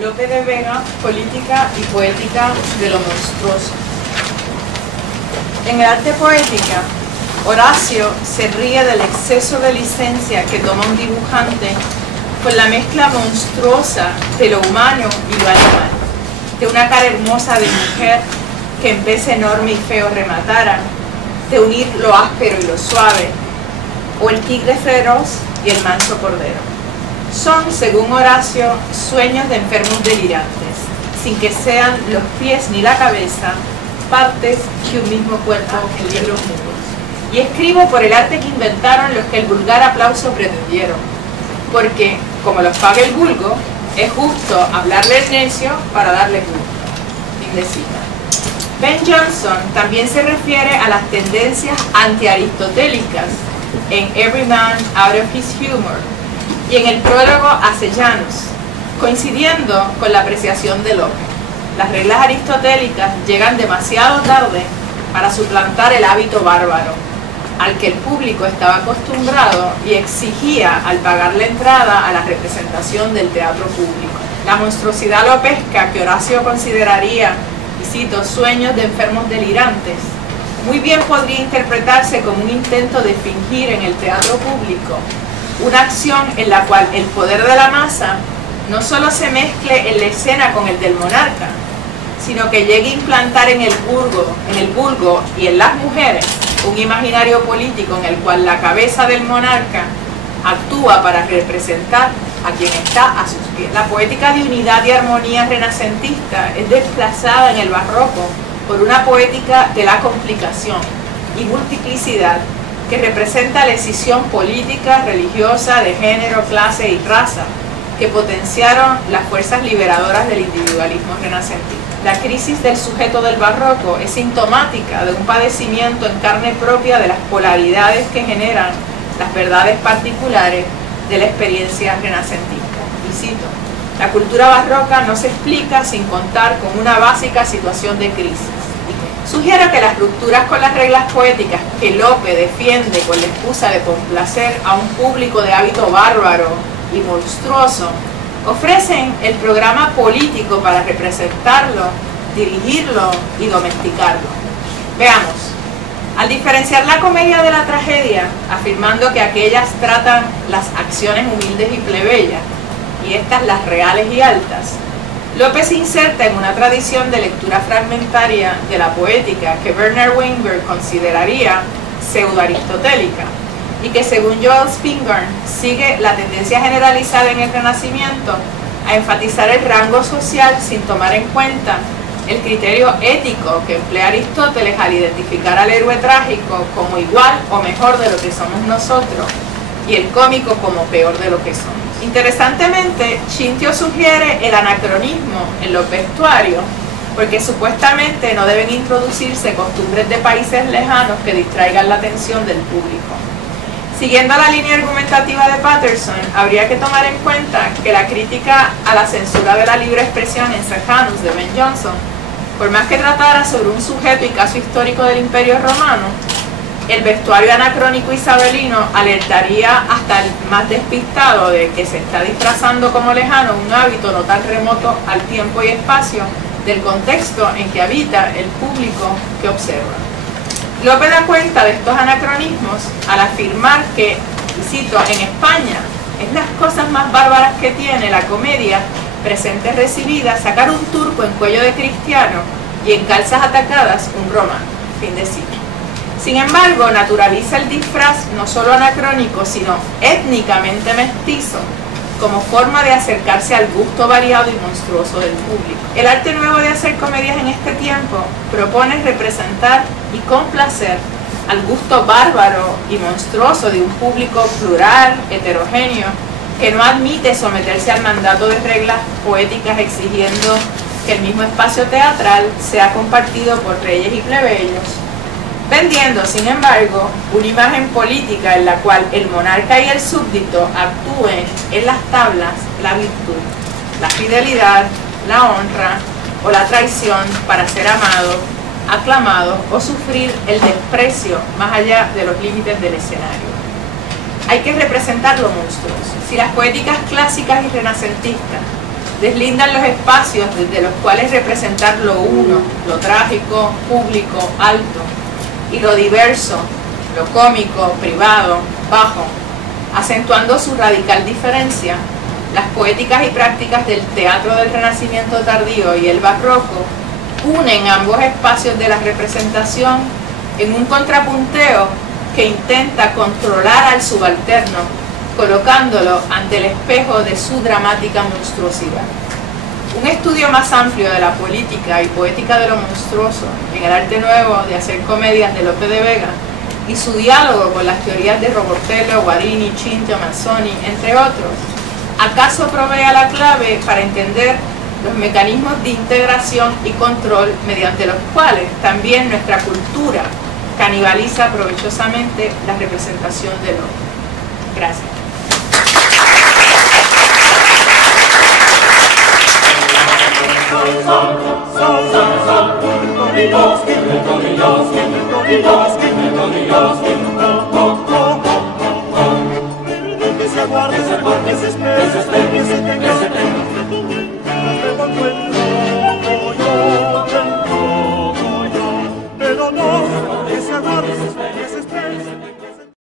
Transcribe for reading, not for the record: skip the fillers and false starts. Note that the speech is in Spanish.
Lope de Vega, Política y Poética de lo Monstruoso. En el arte poética, Horacio se ríe del exceso de licencia que toma un dibujante con la mezcla monstruosa de lo humano y lo animal, de una cara hermosa de mujer que en vez enorme y feo rematara, de unir lo áspero y lo suave, o el tigre feroz y el manso cordero. Son, según Horacio, sueños de enfermos delirantes, sin que sean los pies ni la cabeza partes de un mismo cuerpo en libros mudos. Y escribo por el arte que inventaron los que el vulgar aplauso pretendieron, porque, como los paga el vulgo, es justo hablarle al necio para darle gusto. Fin de cita. Ben Jonson también se refiere a las tendencias anti-aristotélicas en Every Man Out of His Humor y en el prólogo a Sejanus, coincidiendo con la apreciación de Lope. Las reglas aristotélicas llegan demasiado tarde para suplantar el hábito bárbaro, al que el público estaba acostumbrado y exigía al pagar la entrada a la representación del teatro público. La monstruosidad lopesca que Horacio consideraría, y cito, sueños de enfermos delirantes, muy bien podría interpretarse como un intento de fingir en el teatro público una acción en la cual el poder de la masa no solo se mezcle en la escena con el del monarca, sino que llegue a implantar en el vulgo y en las mujeres un imaginario político en el cual la cabeza del monarca actúa para representar a quien está a sus pies. La poética de unidad y armonía renacentista es desplazada en el barroco por una poética de la complicación y multiplicidad que representa la escisión política, religiosa, de género, clase y raza que potenciaron las fuerzas liberadoras del individualismo renacentista. La crisis del sujeto del barroco es sintomática de un padecimiento en carne propia de las polaridades que generan las verdades particulares de la experiencia renacentista. Y cito, la cultura barroca no se explica sin contar con una básica situación de crisis. Sugiero que las rupturas con las reglas poéticas que Lope defiende con la excusa de complacer a un público de hábito bárbaro y monstruoso ofrecen el programa político para representarlo, dirigirlo y domesticarlo. Veamos. Al diferenciar la comedia de la tragedia, afirmando que aquellas tratan las acciones humildes y plebeyas, y estas las reales y altas, Lope se inserta en una tradición de lectura fragmentaria de la poética que Bernard Weinberg consideraría pseudo-aristotélica, y que según Joel Spingarn sigue la tendencia generalizada en el Renacimiento a enfatizar el rango social sin tomar en cuenta el criterio ético que emplea Aristóteles al identificar al héroe trágico como igual o mejor de lo que somos nosotros y el cómico como peor de lo que somos. Interesantemente, Shintio sugiere el anacronismo en los vestuarios porque supuestamente no deben introducirse costumbres de países lejanos que distraigan la atención del público. Siguiendo la línea argumentativa de Patterson, habría que tomar en cuenta que la crítica a la censura de la libre expresión en Sejanus de Ben Jonson, por más que tratara sobre un sujeto y caso histórico del Imperio Romano, el vestuario anacrónico isabelino alertaría hasta el más despistado de que se está disfrazando como lejano un hábito no tan remoto al tiempo y espacio del contexto en que habita el público que observa. Lope da cuenta de estos anacronismos al afirmar que, y cito, en España es las cosas más bárbaras que tiene la comedia presente recibida sacar un turco en cuello de cristiano y en calzas atacadas un romano. Fin de cita. Sin embargo, naturaliza el disfraz no solo anacrónico, sino étnicamente mestizo, como forma de acercarse al gusto variado y monstruoso del público. El arte nuevo de hacer comedias en este tiempo propone representar y complacer al gusto bárbaro y monstruoso de un público plural, heterogéneo, que no admite someterse al mandato de reglas poéticas exigiendo que el mismo espacio teatral sea compartido por reyes y plebeyos, vendiendo, sin embargo, una imagen política en la cual el monarca y el súbdito actúen en las tablas la virtud, la fidelidad, la honra o la traición para ser amado, aclamado o sufrir el desprecio más allá de los límites del escenario. Hay que representar lo monstruoso. Si las poéticas clásicas y renacentistas deslindan los espacios desde los cuales representar lo uno, lo trágico, público, alto, y lo diverso, lo cómico, privado, bajo, acentuando su radical diferencia. Las poéticas y prácticas del teatro del Renacimiento tardío y el barroco unen ambos espacios de la representación en un contrapunteo que intenta controlar al subalterno, colocándolo ante el espejo de su dramática monstruosidad. Un estudio más amplio de la política y poética de lo monstruoso en el arte nuevo de hacer comedias de Lope de Vega y su diálogo con las teorías de Robortello, Guarini, Cinto, Manzoni, entre otros, acaso provea la clave para entender los mecanismos de integración y control mediante los cuales también nuestra cultura canibaliza provechosamente la representación del hombre. Gracias. Se aguarde, se espere, se espere, se tenga, se concuentra.